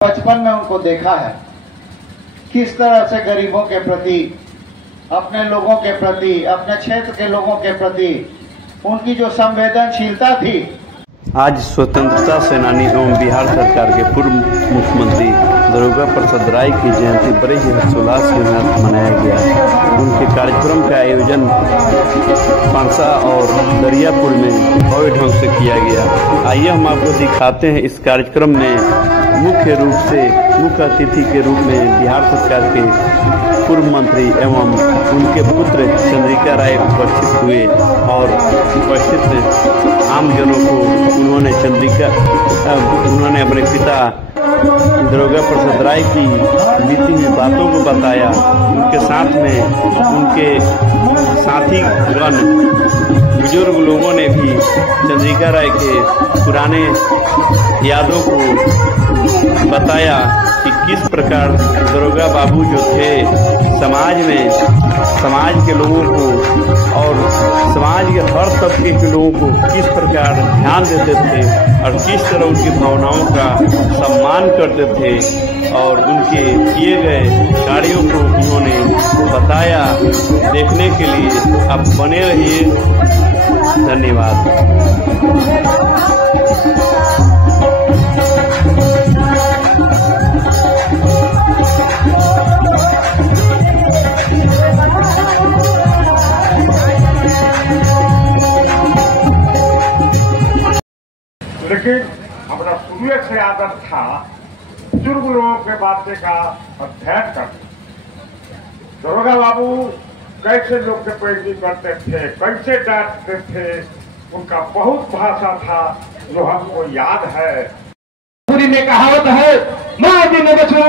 बचपन में उनको देखा है किस तरह से गरीबों के प्रति, अपने लोगों के प्रति, अपने क्षेत्र के लोगों के प्रति उनकी जो संवेदनशीलता थी। आज स्वतंत्रता सेनानी एवं बिहार सरकार के पूर्व मुख्यमंत्री दारोगा प्रसाद राय की जयंती बड़े ही हर्षोल्लास के साथ मनाया गया। उनके कार्यक्रम का आयोजन पांसा और दरियापुर में भव्य ढंग से किया गया। आइए हम आपको दिखाते हैं इस कार्यक्रम में मुख्य रूप से मुख्य अतिथि के रूप में बिहार सरकार के पूर्व मंत्री एवं उनके पुत्र चंद्रिका राय उपस्थित हुए और उपस्थित आमजनों को उन्होंने अपने पिता दारोगा प्रसाद राय की बीती हुई बातों को बताया। उनके साथ में उनके साथी गण बुजुर्ग लोगों ने भी चंद्रिका राय के पुराने यादों को बताया कि किस प्रकार दारोगा बाबू जो थे समाज के लोगों को और समाज के हर तबके के लोगों को किस प्रकार ध्यान देते थे और किस तरह उनकी भावनाओं का सम्मान करते थे और उनके किए गए कार्यों को उन्होंने बताया। देखने के लिए आप बने रहिए। धन्यवाद। लेकिन हमारा शुरू से आदत था बुजुर्ग लोगों के बातें का अध्ययन करना। दारोगा बाबू कैसे लोग के पैरवी करते थे, कैसे डांटते थे, उनका बहुत भाषा था जो हमको याद है। पूरी में कहावत है, माँ दिन बचू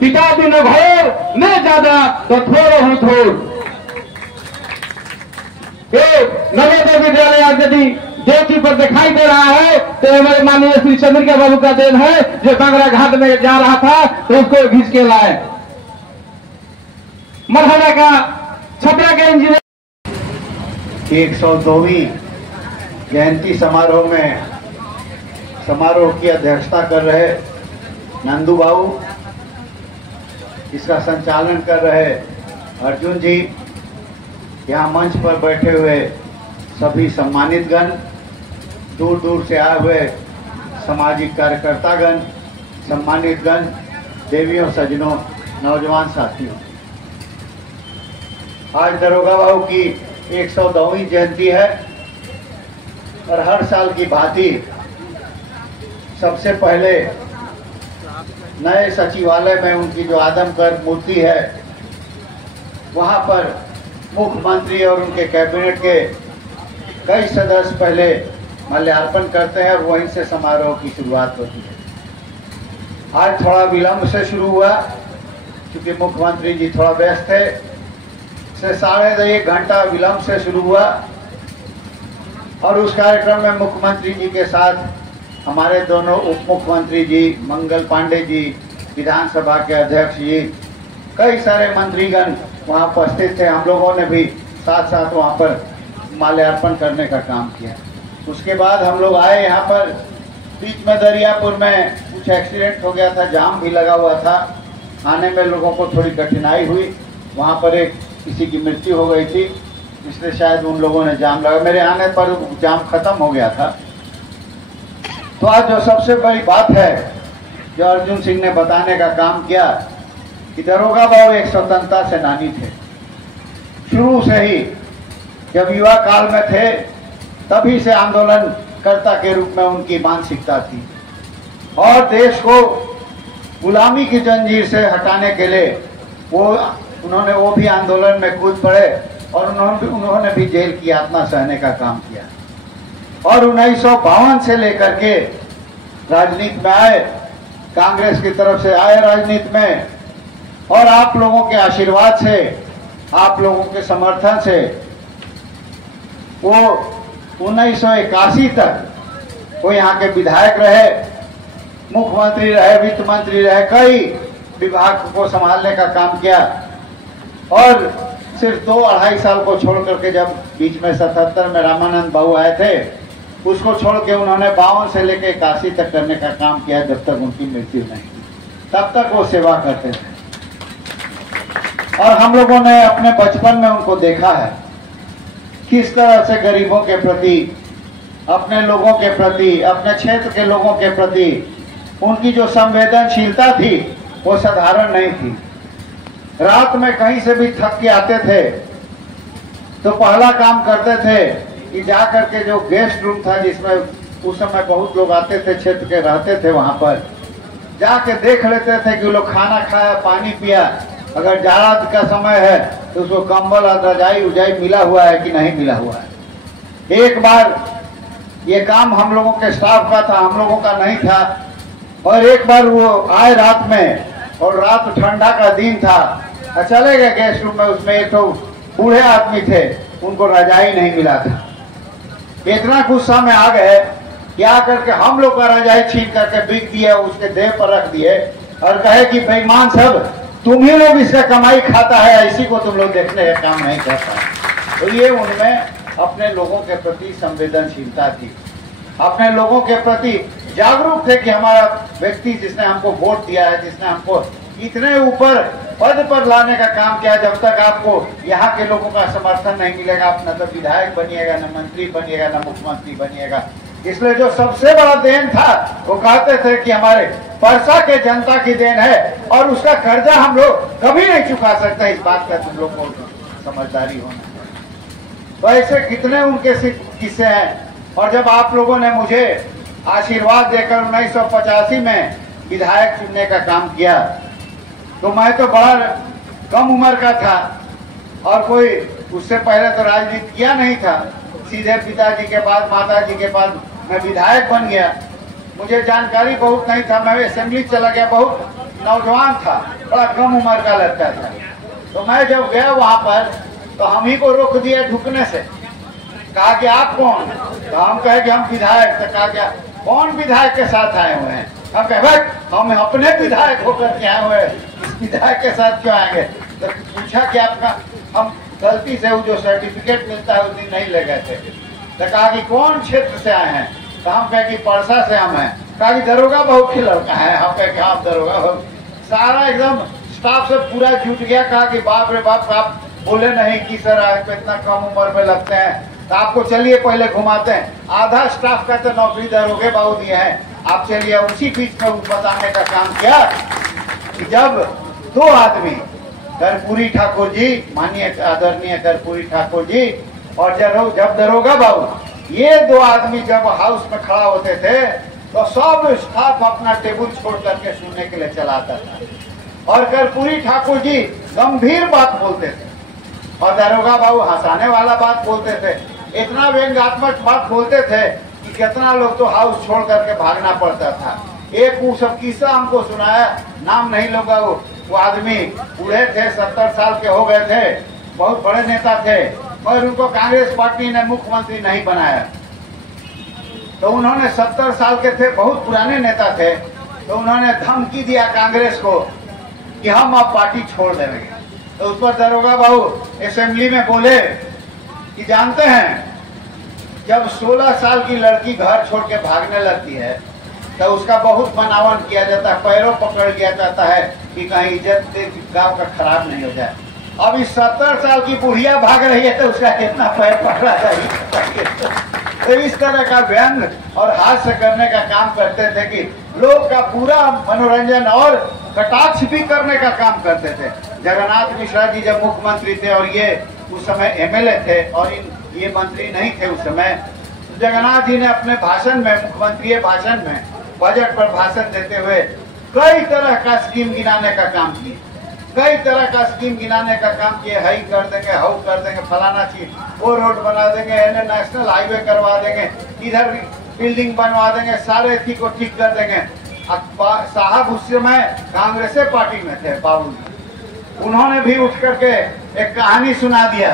पिता दिन घोर, मैं ज्यादा तो थोड़ो हूँ थोड़। नवोदय विद्यालय आज यदि जेटी पर दिखाई दे रहा है तो हमारे माननीय श्री चंद्रिका बाबू का देन है, जो बंगरा घाट में जा रहा था तो उसको घींच के लाए। मरहना का छपरा के इंजीनियर 102वीं जयंती समारोह की अध्यक्षता कर रहे नंदू बाबू, इसका संचालन कर रहे अर्जुन जी, यहाँ मंच पर बैठे हुए सभी सम्मानित गण, दूर दूर से आए हुए सामाजिक कार्यकर्तागण, सम्मानित गण, देवियों, सज्जनों, नौजवान साथियों, आज दारोगा बाबू की 102वीं जयंती है और हर साल की भांति सबसे पहले नए सचिवालय में उनकी जो आदमकद मूर्ति है वहां पर मुख्यमंत्री और उनके कैबिनेट के कई सदस्य पहले माल्यार्पण करते हैं और वहीं से समारोह की शुरुआत होती है। आज थोड़ा विलंब से शुरू हुआ क्योंकि मुख्यमंत्री जी थोड़ा व्यस्त थे, से 1.5 घंटा विलंब से शुरू हुआ और उस कार्यक्रम में मुख्यमंत्री जी के साथ हमारे दोनों उप मुख्यमंत्री जी, मंगल पांडे जी, विधानसभा के अध्यक्ष जी, कई सारे मंत्रीगण वहां उपस्थित थे। हम लोगों ने भी साथ साथ वहां पर माल्यार्पण करने का काम किया। उसके बाद हम लोग आए यहाँ पर, बीच में दरियापुर में कुछ एक्सीडेंट हो गया था, जाम भी लगा हुआ था, आने में लोगों को थोड़ी कठिनाई हुई। वहाँ पर एक किसी की मृत्यु हो गई थी, इसलिए शायद उन लोगों ने जाम लगा। मेरे आने पर जाम खत्म हो गया था। तो आज जो सबसे बड़ी बात है जो अर्जुन सिंह ने बताने का काम किया कि दारोगा बाबू एक स्वतंत्रता सेनानी थे। शुरू से ही जब युवा काल में थे तभी से आंदोलनकर्ता के रूप में उनकी मानसिकता थी और देश को गुलामी की जंजीर से हटाने के लिए उन्होंने वो भी आंदोलन में कूद पड़े और उन्होंने भी जेल की यातना सहने का काम किया और 1952 से लेकर के राजनीति में आए, कांग्रेस की तरफ से आए राजनीति में, और आप लोगों के आशीर्वाद से, आप लोगों के समर्थन से वो 1981 तक वो यहाँ के विधायक रहे, मुख्यमंत्री रहे, वित्त मंत्री रहे, कई विभाग को संभालने का काम किया और सिर्फ 2-2.5 साल को छोड़ करके जब बीच में 77 में रामानंद बाबू आए थे उसको छोड़ के उन्होंने 52 से लेकर 81 तक करने का काम किया जब तक उनकी मृत्यु नहीं हुई। तब तक वो सेवा करते थे। और हम लोगों ने अपने बचपन में उनको देखा है किस तरह से गरीबों के प्रति, अपने लोगों के प्रति, अपने क्षेत्र के लोगों के प्रति उनकी जो संवेदनशीलता थी वो साधारण नहीं थी। रात में कहीं से भी थक के आते थे तो पहला काम करते थे कि जा करके जो गेस्ट रूम था, जिसमें उस समय बहुत लोग आते थे, क्षेत्र के रहते थे, वहां पर जाके देख लेते थे कि वो लोग खाना खाया, पानी पिया, अगर जाड़ा का समय है तो उसको कंबल और रजाई उजाई मिला हुआ है कि नहीं मिला हुआ है। एक बार ये काम हम लोगों के स्टाफ का था, हम लोगों का नहीं था। और एक बार वो आए रात में, और रात ठंडा का दिन था, चले गए गेस्ट रूम में। उसमें एक तो बूढ़े आदमी थे, उनको रजाई नहीं मिला था। इतना गुस्सा में आ गए क्या करके हम लोग का रजाई छीन करके बिक दिए, उसके देह पर रख दिए और कहे कि बेईमान सब तुम ही लोग इसका कमाई खाता है, इसी को तुम लोग देखने का काम नहीं करता। तो ये उनमें अपने लोगों के प्रति संवेदनशीलता थी, अपने लोगों के प्रति जागरूक थे कि हमारा व्यक्ति जिसने हमको वोट दिया है, जिसने हमको इतने ऊपर पद पर लाने का काम किया, जब तक आपको यहाँ के लोगों का समर्थन नहीं मिलेगा, आप न तो विधायक बनिएगा, न मंत्री बनिएगा, न मुख्यमंत्री बनिएगा। इसलिए जो सबसे बड़ा देन था वो कहते थे कि हमारे परसा के जनता की देन है और उसका कर्जा हम लोग कभी नहीं चुका सकते। इस बात का तुम लोग को समझदारी होना। तो ऐसे कितने उनके किस्से हैं। और जब आप लोगों ने मुझे आशीर्वाद देकर 1985 में विधायक चुनने का काम किया तो मैं तो बड़ा कम उम्र का था और कोई उससे पहले तो राजनीति किया नहीं था। सीधे पिताजी के बाद, माताजी के बाद मैं विधायक बन गया। मुझे जानकारी बहुत नहीं था, मैं असेंबली चला गया, बहुत नौजवान था, बड़ा कम उम्र का लड़का था। तो मैं जब गया वहां पर तो हम ही को रोक दिया ढुकने से। कहा कि आप कौन? तो हम कहे कि हम विधायक। तो कहा क्या कौन विधायक के साथ आए हुए हैं? हम कहे हम अपने विधायक होकर के आए हुए हैं, इस विधायक के साथ क्यों आएंगे? तो पूछा कि आपका, हम गलती से वो जो सर्टिफिकेट मिलता है उस दिन नहीं ले गए थे। तो कहा कि कौन क्षेत्र से आए हैं? तो हम कहे कि परसा से हम हैं। कहा कि दरोगा बहू की लड़का है। हम कहे कि आप दरोगा बहू। सारा एकदम स्टाफ से पूरा जुट गया। कहा कि बाप रे बाप, आप बोले नहीं कि सर आप इतना कम उम्र में लगते हैं, तो आपको चलिए पहले घुमाते हैं। आधा स्टाफ का तो नौकरी दरोगे बाबू दिए हैं, आप चलिए। उसी बीच में बताने का काम किया कि जब दो आदमी, कर्पूरी ठाकुर जी, माननीय आदरणीय कर्पूरी ठाकुर जी, और जब दरोगा बाबू, ये दो आदमी जब हाउस में खड़ा होते थे तो सब स्टाफ अपना टेबल छोड़ करके सुनने के लिए चला आता था। और कर्पूरी ठाकुर जी गंभीर बात बोलते थे और दरोगा बाबू हंसाने वाला बात बोलते थे। इतना व्यंग्यात्मक बात बोलते थे कि कितना लोग तो हाउस छोड़ करके भागना पड़ता था। एक वो सब किस्सा हमको सुनाया, नाम नहीं लूंगा। वो आदमी बूढ़े थे, 70 साल के हो गए थे, बहुत बड़े नेता थे, मगर उनको कांग्रेस पार्टी ने मुख्यमंत्री नहीं बनाया। तो उन्होंने 70 साल के थे, बहुत पुराने नेता थे, तो उन्होंने धमकी दिया कांग्रेस को कि हम अब पार्टी छोड़ देंगे। तो उस पर दरोगा बाबू असेंबली में बोले कि जानते हैं, जब 16 साल की लड़की घर छोड़ के भागने लगती है तो उसका बहुत बनावन किया जाता है, पैरों पकड़ लिया जाता है कि कहीं इज्जत गांव का खराब नहीं हो जाए। अब इस 70 साल की बुढ़िया भाग रही है तो उसका कितना पैर पकड़ा जाए। तो इस तरह का व्यंग और हास्य करने का काम करते थे कि लोग का पूरा मनोरंजन और कटाक्ष भी करने का काम करते थे। जगन्नाथ मिश्रा जी जब मुख्यमंत्री थे और ये उस समय एमएलए थे और ये मंत्री नहीं थे उस समय, जगन्नाथ जी ने अपने भाषण में, मुख्यमंत्री भाषण में, बजट पर भाषण देते हुए कई तरह का स्कीम गिनाने का काम किए, कई तरह का स्कीम गिनाने का काम किए। हई कर देंगे, हाउ कर देंगे, फलाना चीज, वो रोड बना देंगे, नेशनल हाईवे करवा देंगे, इधर बिल्डिंग बनवा देंगे, सारे थी को ठीक कर देंगे। साहब उस समय कांग्रेस पार्टी में थे बाबू, उन्होंने भी उठ करके एक कहानी सुना दिया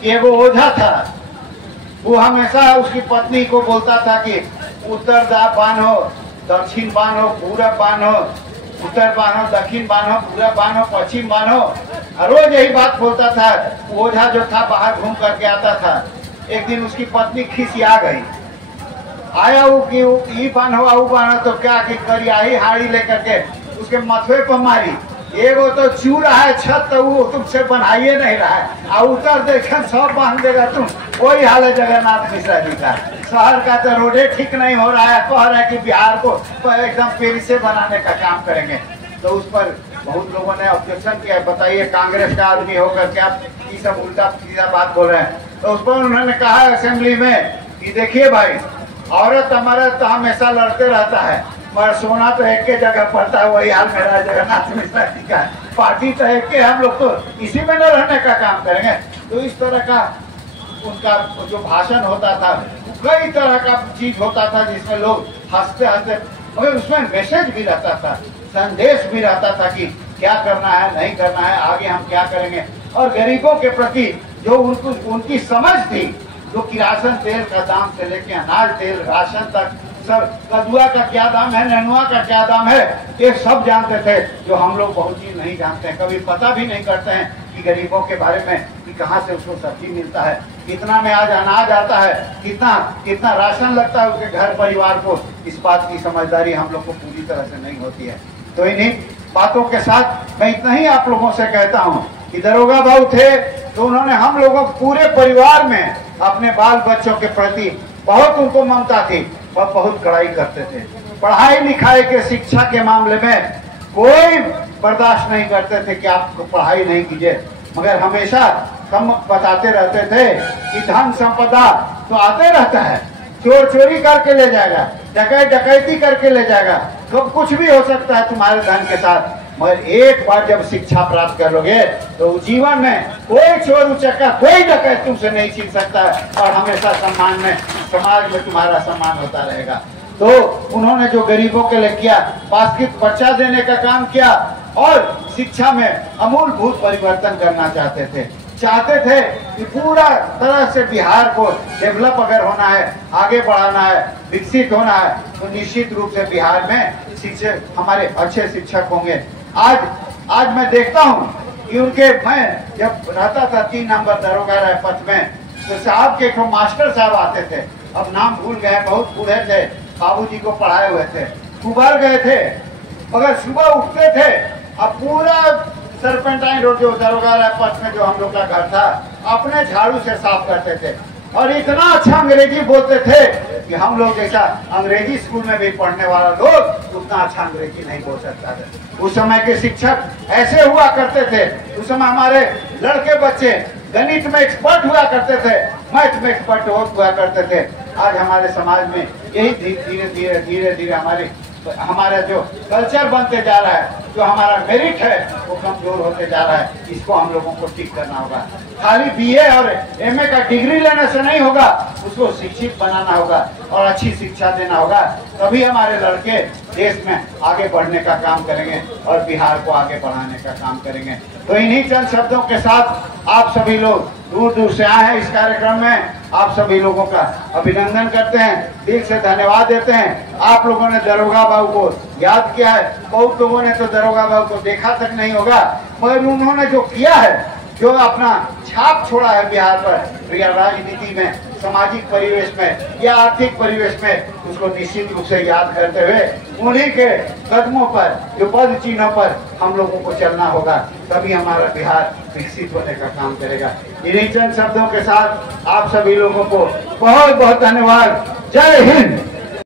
कि वो ओझा था, वो हमेशा उसकी पत्नी को बोलता था कि उत्तर बांधो, दक्षिण बांधो, पूरब बांधो, उत्तर बांधो, दक्षिण बांधो, पूरब बांधो, पश्चिम बांधो। रोज यही बात बोलता था। ओझा जो था बाहर घूम करके आता था। एक दिन उसकी पत्नी खिसिया गई, आया वो कि ई बांधो, आऊ बांधो, तो क्या कि करिया ही हाड़ी लेकर के उसके मथुए पर मारी। ये वो तो चू रहा है छत, तो वो तुमसे बनाइए नहीं रहा है, और उतर देखे सब बांध देगा तुम। वही हाल है जगन्नाथ मिश्रा जी का। शहर का तो रोडे ठीक नहीं हो रहा है, कह रहा है कि बिहार को एकदम पेड़ से बनाने का काम करेंगे। तो उस पर बहुत लोगों ने ऑब्जेक्शन किया। बताइए, कांग्रेस का आदमी होकर क्या ये सब उल्टा सीधा बात बोल रहे हैं। तो उस पर उन्होंने कहा असेंबली में कि देखिए भाई, औरत मर्द तो हमेशा लड़ते रहता है, मगर सोना तो एक के जगह पड़ता है। वही हाल मेरा जगन्नाथ मिश्रा जी का। पार्टी तो एक के, हम लोग तो इसी में न रहने का काम करेंगे। तो इस तरह का उनका जो भाषण होता था, कई तरह का चीज होता था जिसमें लोग हंसते हंसते, मगर उसमें मैसेज भी रहता था, संदेश भी रहता था कि क्या करना है, नहीं करना है, आगे हम क्या करेंगे। और गरीबों के प्रति जो उनकी समझ थी, जो किरासन तेल का दाम से लेके अनाज तेल राशन तक सब, कदुआ का क्या दाम है, नेनुआ का क्या दाम है, ये सब जानते थे, जो हम लोग बहुत चीज नहीं जानते हैं। कभी पता भी नहीं करते हैं कि गरीबों के बारे में कि कहाँ से उसको सब्जी मिलता है, कितना में आज अनाज आता है, कितना कितना राशन लगता है उसके घर परिवार को। इस बात की समझदारी हम लोग को पूरी तरह से नहीं होती है। तो इन्हीं बातों के साथ मैं इतना ही आप लोगों से कहता हूँ कि दरोगा बाबू थे तो उन्होंने हम लोगों पूरे परिवार में अपने बाल बच्चों के प्रति बहुत उनको ममता थी, वह बहुत कड़ाई करते थे। पढ़ाई लिखाई के शिक्षा के मामले में कोई बर्दाश्त नहीं करते थे कि आप पढ़ाई नहीं कीजिए, मगर हमेशा हम बताते रहते थे कि धन संपदा तो आते रहता है, चोर चोरी करके ले जाएगा, डकैती करके ले जाएगा, तो कुछ भी हो सकता है तुम्हारे धन के साथ, मगर एक बार जब शिक्षा प्राप्त कर लोगे तो जीवन में कोई चोर उचक्का, कोई डकैत तुमसे नहीं छीन सकता है, और हमेशा सम्मान में, समाज में तुम्हारा सम्मान होता रहेगा। तो उन्होंने जो गरीबों के लिए किया, बास्केट पर्चा देने का काम किया, और शिक्षा में अमूलभूत परिवर्तन करना चाहते थे कि पूरा तरह से बिहार को डेवलप अगर होना है, आगे बढ़ाना है, विकसित होना है, तो निश्चित रूप से बिहार में शिक्षक, हमारे अच्छे शिक्षक होंगे। आज मैं देखता हूँ कि मैं जब रहता था 3 नंबर दरोगा रायपथ में, तो साहब के एक मास्टर साहब आते थे, अब नाम भूल गए, बहुत बूढ़े थे, बाबूजी को पढ़ाए हुए थे, उबर गए थे, मगर सुबह उठते थे, अब पूरा सरपेंटाइन रोड जो दरोगा रायपथ में जो हम लोग का घर था, अपने झाड़ू से साफ करते थे, और इतना अच्छा अंग्रेजी बोलते थे कि हम लोग जैसा अंग्रेजी स्कूल में भी पढ़ने वाला लोग उतना अच्छा अंग्रेजी नहीं बोल सकता था। उस समय के शिक्षक ऐसे हुआ करते थे। उस समय हमारे लड़के बच्चे गणित में एक्सपर्ट हुआ करते थे, मैथ में एक्सपर्ट हुआ करते थे। आज हमारे समाज में यही धीरे धीरे हमारा जो कल्चर बनते जा रहा है, जो हमारा मेरिट है वो कमजोर होते जा रहा है। इसको हम लोगों को ठीक करना होगा। खाली बीए और एमए का डिग्री लेने से नहीं होगा, उसको शिक्षित बनाना होगा और अच्छी शिक्षा देना होगा, तभी हमारे लड़के देश में आगे बढ़ने का काम करेंगे और बिहार को आगे बढ़ाने का काम करेंगे। तो इन्हीं चंद शब्दों के साथ आप सभी लोग दूर दूर से आए हैं इस कार्यक्रम में, आप सभी लोगों का अभिनंदन करते हैं, दिल से धन्यवाद देते हैं। आप लोगों ने दरोगा बाबू को याद किया है, बहुत लोगों ने तो दरोगा बाबू को देखा तक नहीं होगा, मगर उन्होंने जो किया है, जो अपना छाप छोड़ा है बिहार पर, या राजनीति में, सामाजिक परिवेश में या आर्थिक परिवेश में, उसको निश्चित रूप से याद करते हुए उन्हीं के कदमों पर, जो पद चिन्हों पर हम लोगों को चलना होगा, तभी हमारा बिहार विकसित होने का काम करेगा। इन्हीं चंद शब्दों के साथ आप सभी लोगों को बहुत बहुत धन्यवाद। जय हिंद।